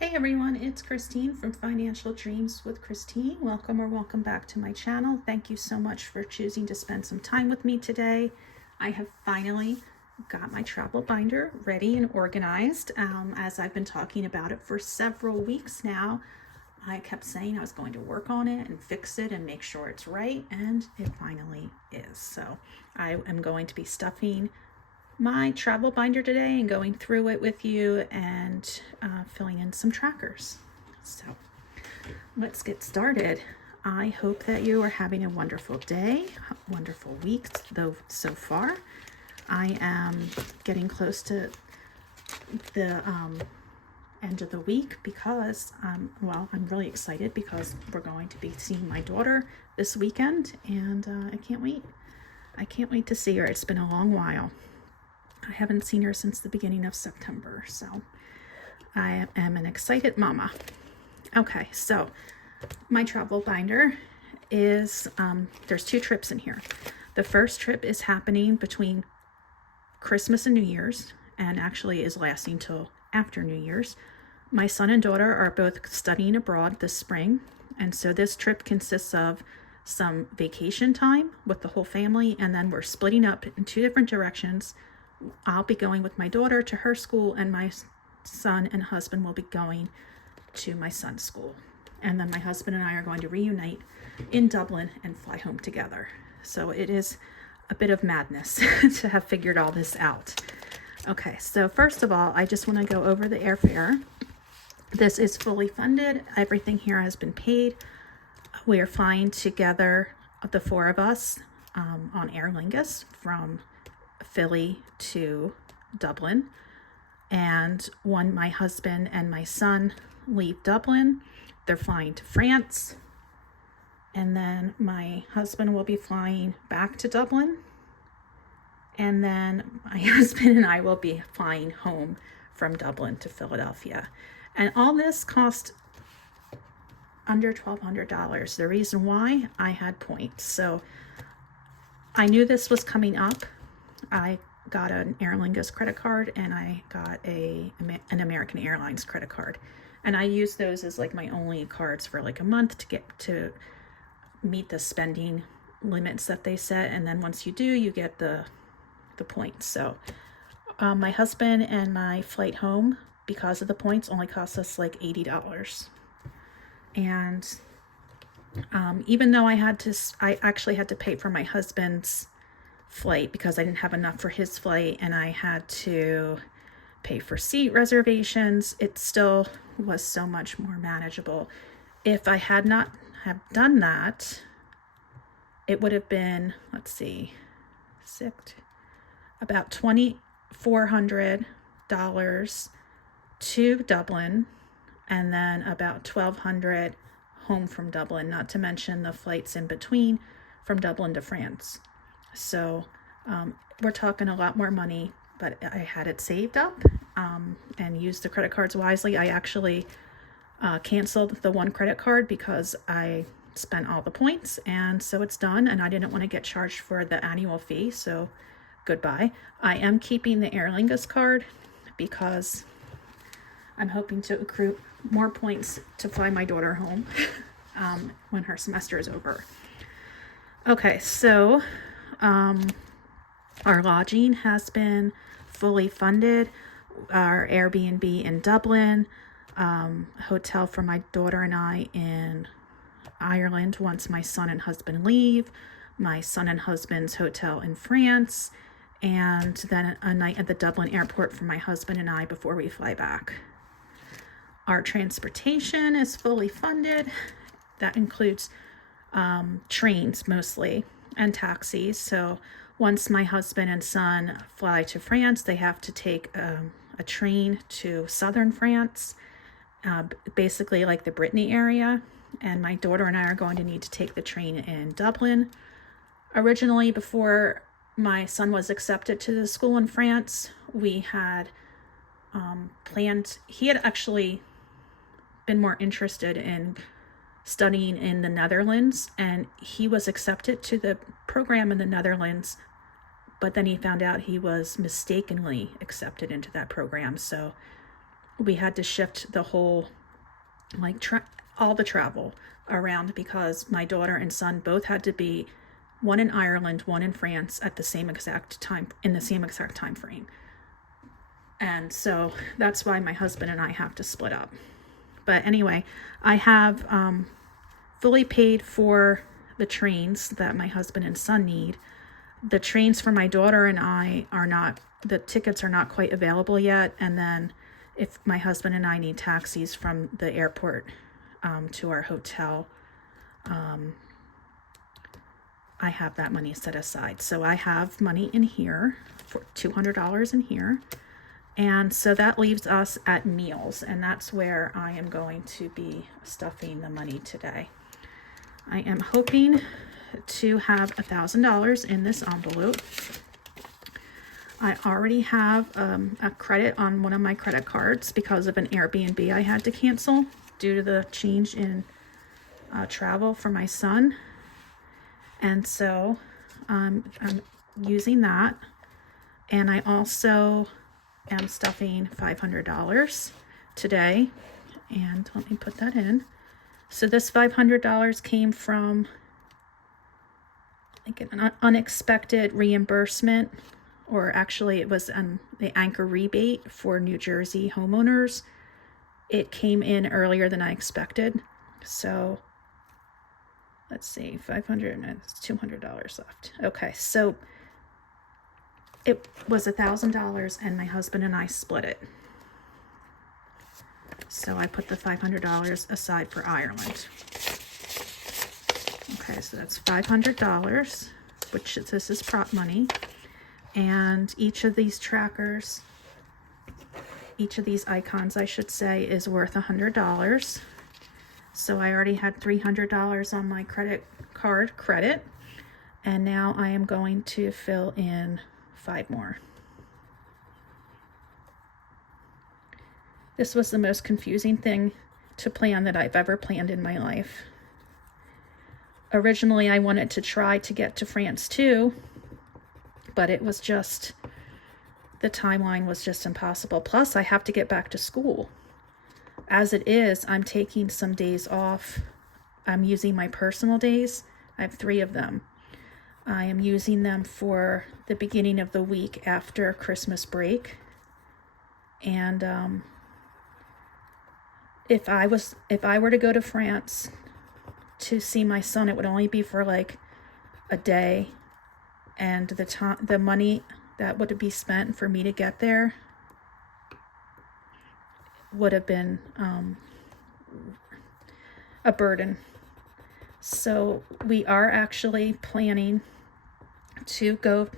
Hey everyone, it's Christine from Financial Dreams with Christine. Welcome back to my channel. Thank you so much for choosing to spend some time with me today. I have finally got my travel binder ready and organized. As I've been talking about it for several weeks now, I kept saying I was going to work on it and fix it and make sure it's right, and it finally is. So I am going to be stuffing my travel binder today and going through it with you and filling in some trackers. So let's get started. I hope that you are having a wonderful day, wonderful week though so far. I am getting close to the end of the week because I'm really excited because we're going to be seeing my daughter this weekend, and I can't wait to see her. It's been a long while. I haven't seen her since the beginning of September, so I am an excited mama. Okay, so my travel binder is, there's 2 trips in here. The first trip is happening between Christmas and New Year's, and actually is lasting till after New Year's. My son and daughter are both studying abroad this spring, and so this trip consists of some vacation time with the whole family, and then we're splitting up in 2 different directions. I'll be going with my daughter to her school, and my son and husband will be going to my son's school. And then my husband and I are going to reunite in Dublin and fly home together. So it is a bit of madness to have figured all this out. Okay, so first of all, I just want to go over the airfare. This is fully funded. Everything here has been paid. We are flying together, the 4 of us, on Aer Lingus from Philly to Dublin. And when my husband and my son leave Dublin, they're flying to France. And then my husband will be flying back to Dublin. And then my husband and I will be flying home from Dublin to Philadelphia. And all this cost under $1,200. The reason why, I had points. So I knew this was coming up. I got an Aer Lingus credit card, and I got an American Airlines credit card. And I use those as like my only cards for like a month to get to meet the spending limits that they set. And then once you do, you get the points. So my husband and my flight home, because of the points, only cost us like $80. And even though I actually had to pay for my husband's flight because I didn't have enough for his flight, and I had to pay for seat reservations, it still was so much more manageable. If I had not have done that, it would have been, let's see, about $2,400 to Dublin, and then about $1,200 home from Dublin, not to mention the flights in between from Dublin to France. So we're talking a lot more money, but I had it saved up and used the credit cards wisely. I actually canceled the one credit card because I spent all the points, and so it's done, and I didn't want to get charged for the annual fee, so goodbye. I am keeping the Aer Lingus card because I'm hoping to accrue more points to fly my daughter home when her semester is over. Okay, so our lodging has been fully funded. Our Airbnb in Dublin, hotel for my daughter and I in Ireland once my son and husband leave, my son and husband's hotel in France, and then a night at the Dublin airport for my husband and I before we fly back. Our transportation is fully funded. That includes trains mostly, and taxis. So once my husband and son fly to France, they have to take a train to southern France, basically like the Brittany area. And my daughter and I are going to need to take the train in Dublin. Originally, before my son was accepted to the school in France, we had planned, he had actually been more interested in studying in the Netherlands, and he was accepted to the program in the Netherlands, but then he found out he was mistakenly accepted into that program. So we had to shift the whole, like all the travel around, because my daughter and son both had to be, one in Ireland, one in France, at the same exact time, in the same exact time frame. And so that's why my husband and I have to split up. But anyway, I have fully paid for the trains that my husband and son need. The trains for my daughter and I are not, the tickets are not quite available yet. And then if my husband and I need taxis from the airport to our hotel, I have that money set aside. So I have money in here, for $200 in here. And so that leaves us at meals, and that's where I am going to be stuffing the money today. I am hoping to have $1,000 in this envelope. I already have a credit on one of my credit cards because of an Airbnb I had to cancel due to the change in travel for my son. And so I'm using that. And I also am stuffing $500 today. And let me put that in. So this $500 came from like an unexpected reimbursement, or actually it was the anchor rebate for New Jersey homeowners. It came in earlier than I expected. So let's see, 500, and it's $200 left. Okay, so it was $1,000 and my husband and I split it. So I put the $500 aside for Ireland. Okay, so that's $500, which this is prop money. And each of these trackers, each of these icons, I should say, is worth $100. So I already had $300 on my credit card credit. And now I am going to fill in 5 more. This was the most confusing thing to plan that I've ever planned in my life. Originally, I wanted to try to get to France too, but it was just, the timeline was just impossible. Plus, I have to get back to school. As it is, I'm taking some days off. I'm using my personal days. I have 3 of them. I am using them for the beginning of the week after Christmas break. And if I were to go to France to see my son, it would only be for like a day, and the money that would be spent for me to get there would have been a burden. So we are actually planning to go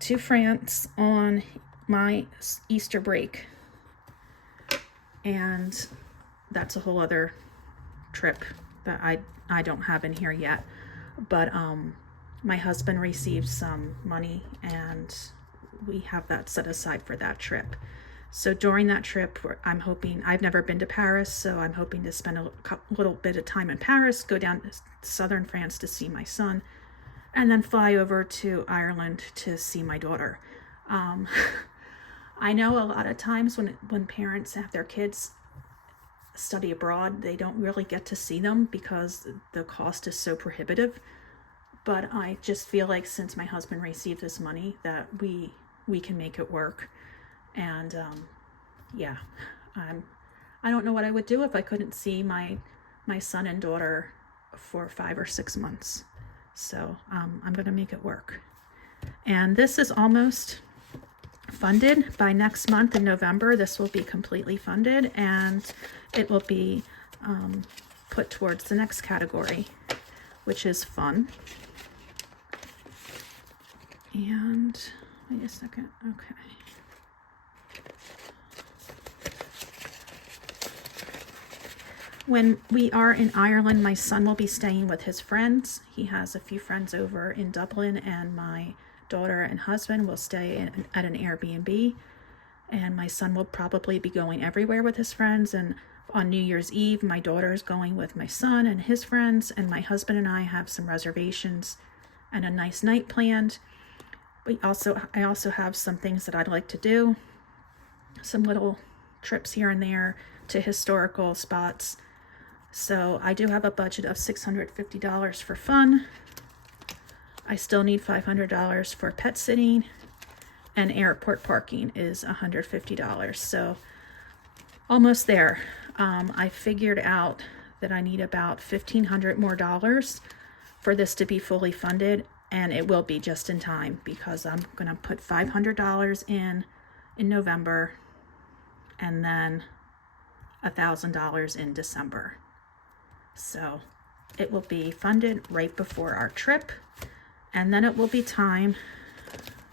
to France on my Easter break. And that's a whole other trip that I don't have in here yet. But my husband received some money and we have that set aside for that trip. So during that trip, I'm hoping, I've never been to Paris, so I'm hoping to spend a little bit of time in Paris, go down to southern France to see my son, and then fly over to Ireland to see my daughter. I know a lot of times when parents have their kids study abroad, they don't really get to see them because the cost is so prohibitive. But I just feel like since my husband received this money that we can make it work. And yeah, I don't know what I would do if I couldn't see my son and daughter for 5 or 6 months. So I'm going to make it work. And this is almost funded. By next month in November, this will be completely funded, and it will be put towards the next category, which is fun. And wait a second. Okay. When we are in Ireland, my son will be staying with his friends. He has a few friends over in Dublin, and my daughter and husband will stay at an Airbnb. And my son will probably be going everywhere with his friends. And on New Year's Eve, my daughter is going with my son and his friends. And my husband and I have some reservations and a nice night planned. I also have some things that I'd like to do. some little trips here and there to historical spots. So I do have a budget of $650 for fun. I still need $500 for pet sitting, and airport parking is $150. So almost there. I figured out that I need about $1,500 more for this to be fully funded, and it will be just in time because I'm gonna put $500 in November and then $1,000 in December. So it will be funded right before our trip, and then it will be time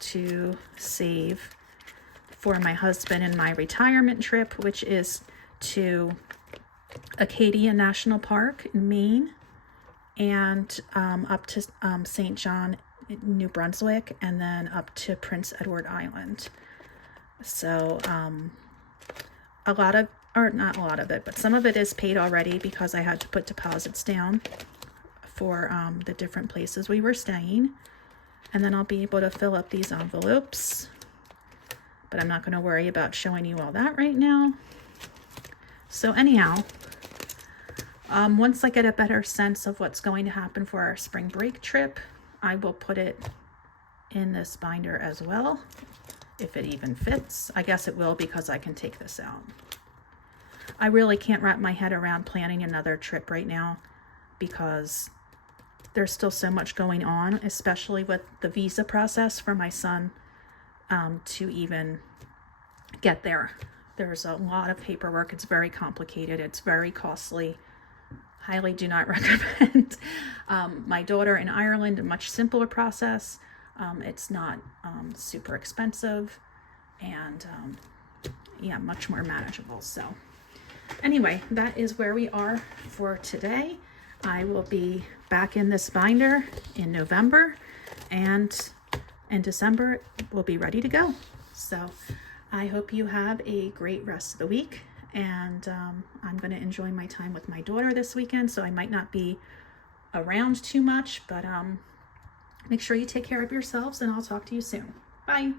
to save for my husband and my retirement trip, which is to Acadia National Park in Maine, and up to St. John, New Brunswick, and then up to Prince Edward Island. So a lot of, or not a lot of it, but some of it is paid already because I had to put deposits down for the different places we were staying. And then I'll be able to fill up these envelopes, but I'm not going to worry about showing you all that right now. So anyhow, once I get a better sense of what's going to happen for our spring break trip, I will put it in this binder as well, if it even fits. I guess it will because I can take this out. I really can't wrap my head around planning another trip right now because there's still so much going on, especially with the visa process for my son to even get there. There's a lot of paperwork. It's very complicated. It's very costly. Highly do not recommend. My daughter in Ireland, a much simpler process. It's not super expensive, and yeah, much more manageable. So anyway, that is where we are for today. I will be back in this binder in November, and in December we'll be ready to go. So I hope you have a great rest of the week, and I'm going to enjoy my time with my daughter this weekend, so I might not be around too much, but make sure you take care of yourselves, and I'll talk to you soon. Bye.